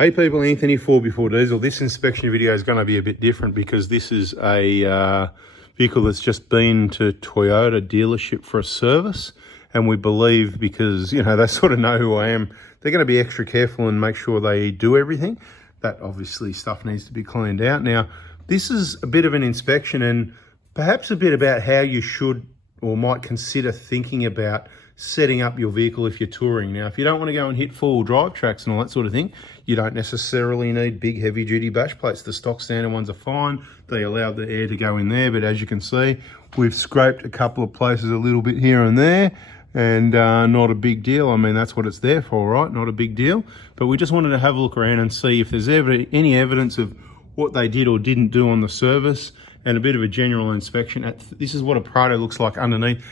Hey people, Anthony 4x4 Diesel. This inspection video is going to be a bit different because this is a vehicle that's just been to Toyota dealership for a service, and we believe, because you know they sort of know who I am, they're going to be extra careful and make sure they do everything. That obviously stuff needs to be cleaned out. Now this is a bit of an inspection and perhaps a bit about how you should or might consider thinking about setting up your vehicle if you're touring. Now, if you don't want to go and hit four-wheel drive tracks and all that sort of thing, you don't necessarily need big heavy-duty bash plates. The stock standard ones are fine. They allow the air to go in there, but as you can see, we've scraped a couple of places a little bit here and there, and not a big deal. I mean, that's what it's there for, right? Not a big deal. But we just wanted to have a look around and see if there's ever any evidence of what they did or didn't do on the service, and a bit of a general inspection. This is what a Prado looks like underneath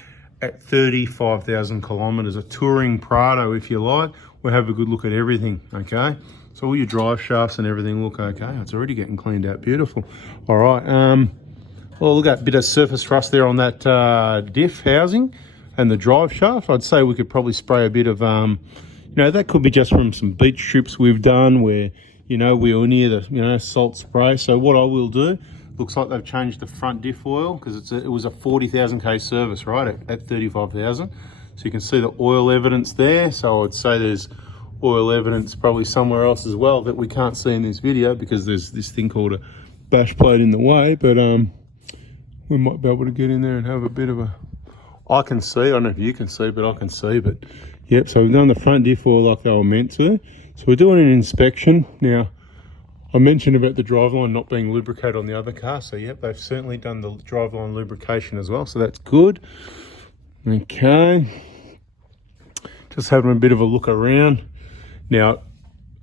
at 35,000 kilometers, a touring Prado, if you like. We'll have a good look at everything, okay? So all your drive shafts and everything look okay. It's already getting cleaned out, beautiful. All right, well, look at a bit of surface rust there on that diff housing and the drive shaft. I'd say we could probably spray a bit of, you know, that could be just from some beach trips we've done where, you know, we were near the, you know, salt spray. So what I will do, looks like they've changed the front diff oil because it was a 40,000 k service, right, at 35,000. So you can see the oil evidence there. So I'd say there's oil evidence probably somewhere else as well that we can't see in this video because there's this thing called a bash plate in the way. But we might be able to get in there and have a bit of a, I can see, I don't know if you can see, but I can see. But yep, so we've done the front diff oil like they were meant to. So we're doing an inspection now. I mentioned about the driveline not being lubricated on the other car, so yep, they've certainly done the driveline lubrication as well, so that's good. Okay, just having a bit of a look around. Now, a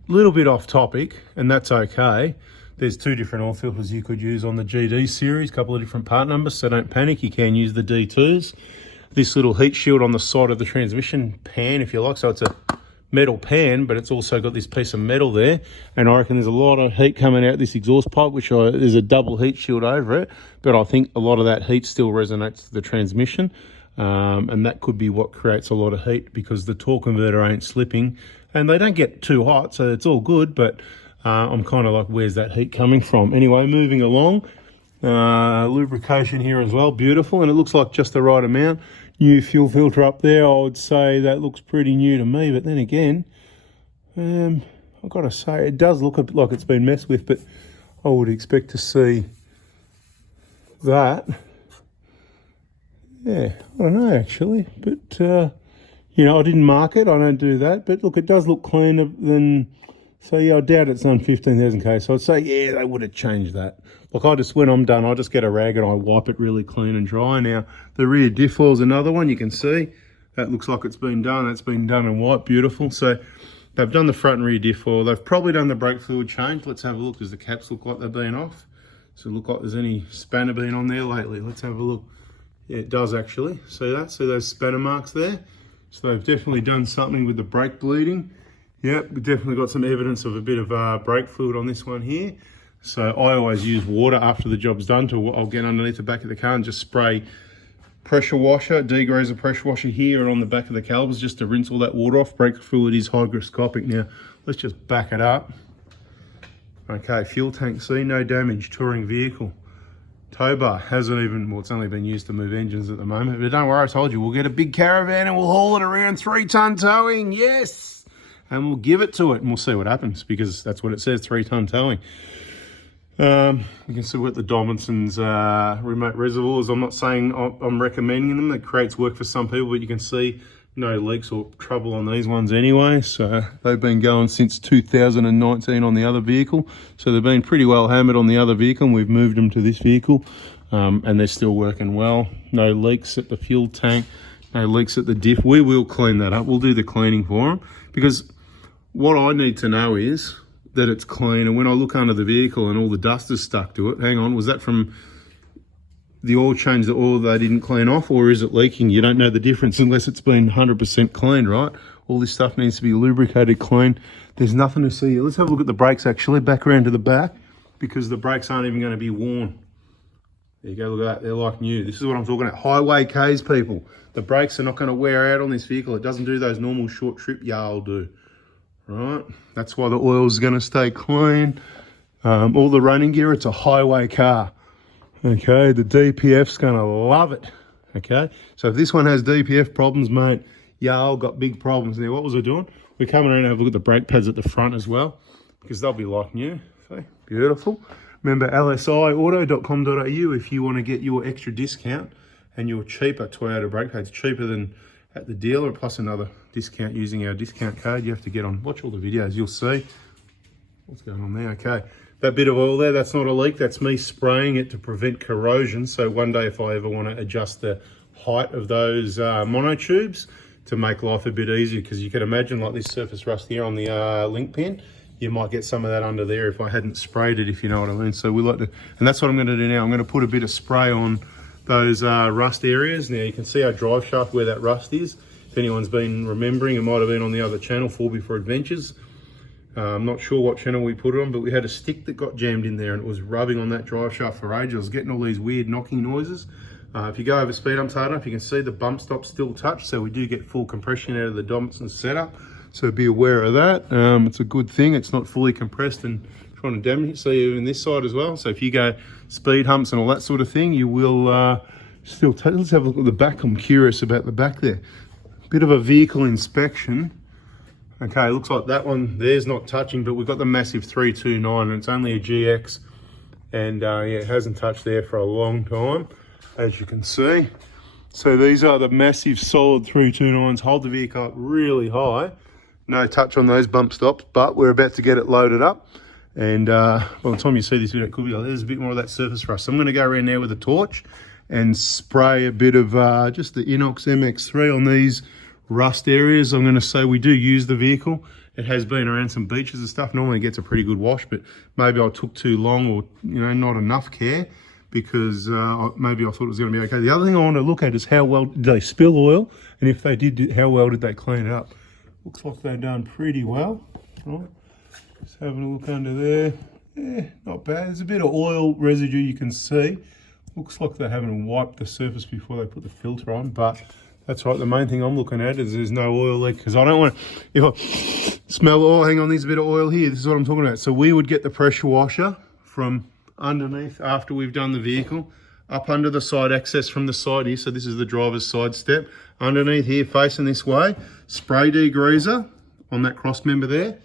little bit off topic, and that's okay. There's two different oil filters you could use on the GD series, a couple of different part numbers, so don't panic, you can use the D2s. This little heat shield on the side of the transmission pan, if you like, so it's a metal pan, but it's also got this piece of metal there, and I reckon there's a lot of heat coming out this exhaust pipe, which there's a double heat shield over it, but I think a lot of that heat still resonates to the transmission, and that could be what creates a lot of heat because the torque converter ain't slipping, and they don't get too hot, so it's all good, but I'm kind of like, where's that heat coming from? Anyway, moving along, lubrication here as well, beautiful, and it looks like just the right amount. New fuel filter up there, I would say that looks pretty new to me, but then again, I've got to say, it does look a bit like it's been messed with, but I would expect to see that. Yeah, I don't know actually, but you know, I didn't mark it, I don't do that, but look, it does look cleaner than, so yeah, I doubt it's done 15,000 k, so I'd say, yeah, they would have changed that. Look, when I'm done, I just get a rag and I wipe it really clean and dry. Now, the rear diff oil is another one, you can see. That looks like it's been done. That's been done and white, beautiful. So they've done the front and rear diff oil. They've probably done the brake fluid change. Let's have a look. Does the caps look like they've been off? Does it look like there's any spanner been on there lately? Let's have a look. Yeah, it does actually. See that? See those spanner marks there? So they've definitely done something with the brake bleeding. Yep, we've definitely got some evidence of a bit of brake fluid on this one here. So I always use water after the job's done. I'll get underneath the back of the car and just spray pressure washer, degreaser pressure washer here and on the back of the calipers just to rinse all that water off. Brake fluid is hygroscopic. Now, let's just back it up. Okay, fuel tank C, no damage, touring vehicle. Tow bar hasn't even, well, it's only been used to move engines at the moment, but don't worry, I told you, we'll get a big caravan and we'll haul it around 3-ton towing, yes! And we'll give it to it and we'll see what happens because that's what it says, 3-ton towing. You can see what the Dominson's remote reservoirs. I'm not saying I'm recommending them. It creates work for some people, but you can see no leaks or trouble on these ones anyway. So they've been going since 2019 on the other vehicle. So they've been pretty well hammered on the other vehicle, and we've moved them to this vehicle, and they're still working well. No leaks at the fuel tank, no leaks at the diff. We will clean that up. We'll do the cleaning for them because what I need to know is that it's clean, and when I look under the vehicle and all the dust is stuck to it, hang on, was that from the oil change, the oil they didn't clean off, or is it leaking? You don't know the difference unless it's been 100% cleaned, right? All this stuff needs to be lubricated, clean. There's nothing to see here. Let's have a look at the brakes actually, back around to the back, because the brakes aren't even going to be worn. There you go, look at that, they're like new. This is what I'm talking about, highway Ks, people. The brakes are not going to wear out on this vehicle. It doesn't do those normal short trip, yeah, I'll do. right? That's why the oil's going to stay clean. All the running gear, it's a highway car. Okay, the DPF's going to love it. Okay, so if this one has DPF problems, mate, y'all got big problems. Now, what was I doing? We're coming around and have a look at the brake pads at the front as well, because they'll be like new. See, beautiful. Remember, lsiauto.com.au if you want to get your extra discount and your cheaper Toyota brake pads, cheaper than at the dealer, plus another discount using our discount code. You have to get on, watch all the videos, you'll see what's going on there. Okay, that bit of oil there, that's not a leak, that's me spraying it to prevent corrosion. So one day if I ever want to adjust the height of those monotubes to make life a bit easier, because you can imagine like this surface rust here on the link pin, you might get some of that under there if I hadn't sprayed it, if you know what I mean. So we like to, and that's what I'm going to do now. I'm going to put a bit of spray on those rust areas. Now you can see our drive shaft where that rust is. If anyone's been remembering, it might have been on the other channel, 4x4 Adventures. I'm not sure what channel we put it on, but we had a stick that got jammed in there and it was rubbing on that drive shaft for ages. I was getting all these weird knocking noises. If you go over speed bumps hard enough, you can see the bump stops still touch, so we do get full compression out of the Dobson setup. So be aware of that. It's a good thing. It's not fully compressed and trying to damage it. So even this side as well. So if you go speed humps and all that sort of thing, you will still take. Let's have a look at the back. I'm curious about the back there. Bit of a vehicle inspection. Okay, looks like that one there's not touching, but we've got the massive 329 and it's only a GX. And yeah, it hasn't touched there for a long time, as you can see. So these are the massive solid 329s. Hold the vehicle up really high. No touch on those bump stops, but we're about to get it loaded up. And by the time you see this video, it could be like, there's a bit more of that surface rust. So I'm going to go around there with a torch and spray a bit of just the Inox MX3 on these rust areas. I'm going to say we do use the vehicle. It has been around some beaches and stuff. Normally it gets a pretty good wash, but maybe I took too long or, you know, not enough care, because maybe I thought it was going to be okay. The other thing I want to look at is how well did they spill oil, and if they did, how well did they clean it up? Looks like they've done pretty well. Right. Just having a look under there. Yeah, not bad. There's a bit of oil residue you can see. Looks like they haven't wiped the surface before they put the filter on, but that's right. The main thing I'm looking at is there's no oil leak, because I don't want to, if I smell, oh, hang on, there's a bit of oil here. This is what I'm talking about. So we would get the pressure washer from underneath after we've done the vehicle, up under the side access from the side here. So this is the driver's side step. Underneath here, facing this way, spray degreaser on that cross member there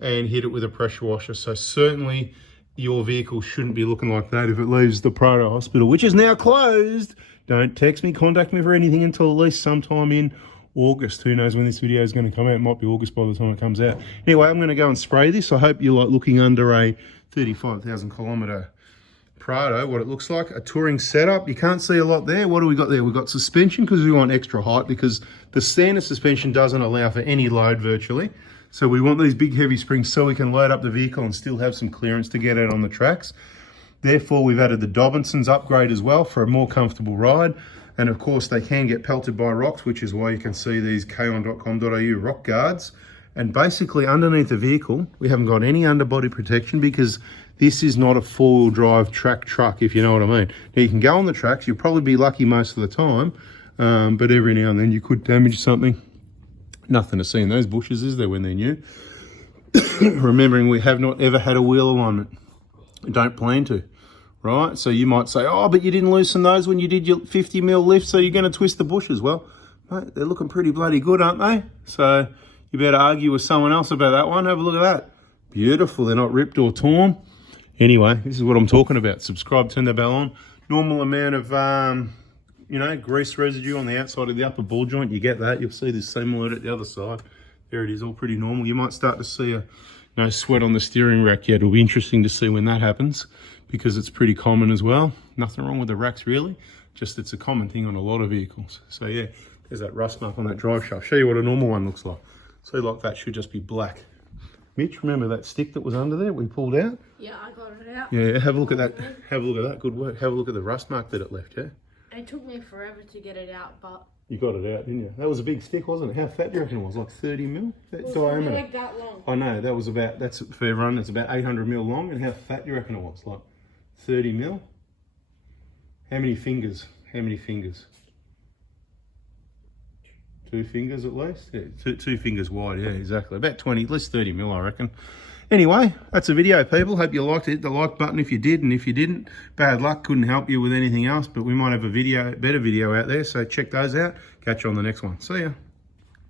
and hit it with a pressure washer. So certainly your vehicle shouldn't be looking like that if it leaves the Prado Hospital, which is now closed. Don't text me, contact me for anything until at least sometime in August. Who knows when this video is going to come out? It might be August by the time it comes out. Anyway, I'm going to go and spray this. I hope you like looking under a 35,000 kilometre Prado, what it looks like. A touring setup. You can't see a lot there. What do we got there? We've got suspension, because we want extra height, because the standard suspension doesn't allow for any load virtually. So we want these big heavy springs so we can load up the vehicle and still have some clearance to get out on the tracks. Therefore, we've added the Dobinson's upgrade as well for a more comfortable ride. And of course, they can get pelted by rocks, which is why you can see these kaon.com.au rock guards. And basically underneath the vehicle, we haven't got any underbody protection, because this is not a four-wheel drive track truck, if you know what I mean. Now, you can go on the tracks. You'll probably be lucky most of the time, but every now and then you could damage something. Nothing to see in those bushes, is there, when they're new? Remembering we have not ever had a wheel alignment. Don't plan to, right? So you might say, oh, but you didn't loosen those when you did your 50 mil lift, so you're going to twist the bushes. Well, mate, they're looking pretty bloody good, aren't they? So you better argue with someone else about that one. Have a look at that. Beautiful. They're not ripped or torn. Anyway, this is what I'm talking about. Subscribe, turn the bell on. Normal amount of, you know, grease residue on the outside of the upper ball joint. You get that. You'll see the same alert at the other side. There it is, all pretty normal. You might start to see no sweat on the steering rack yet. It'll be interesting to see when that happens, because it's pretty common as well. Nothing wrong with the racks really. Just it's a common thing on a lot of vehicles. So yeah, there's that rust mark on that drive shaft. Show you what a normal one looks like. So like that should just be black. Mitch, remember that stick that was under there we pulled out? Yeah, I got it out. Yeah, have a look at that. Have a look at that. Good work. Have a look at the rust mark that it left, yeah? It took me forever to get it out, but... You got it out, didn't you? That was a big stick, wasn't it? How fat do you reckon it was? Like 30 mil? That diameter? Like that long. I know, that was about, that's for everyone, it's about 800 mil long. And how fat do you reckon it was? Like 30 mil? How many fingers? How many fingers? 2 fingers at least. Yeah, two fingers wide, yeah, exactly. About 20, at least 30 mil, I reckon. Anyway, that's the video, people. Hope you liked it. Hit the like button if you did, and if you didn't, bad luck. Couldn't help you with anything else, but we might have a better video out there, so check those out. Catch you on the next one. See ya.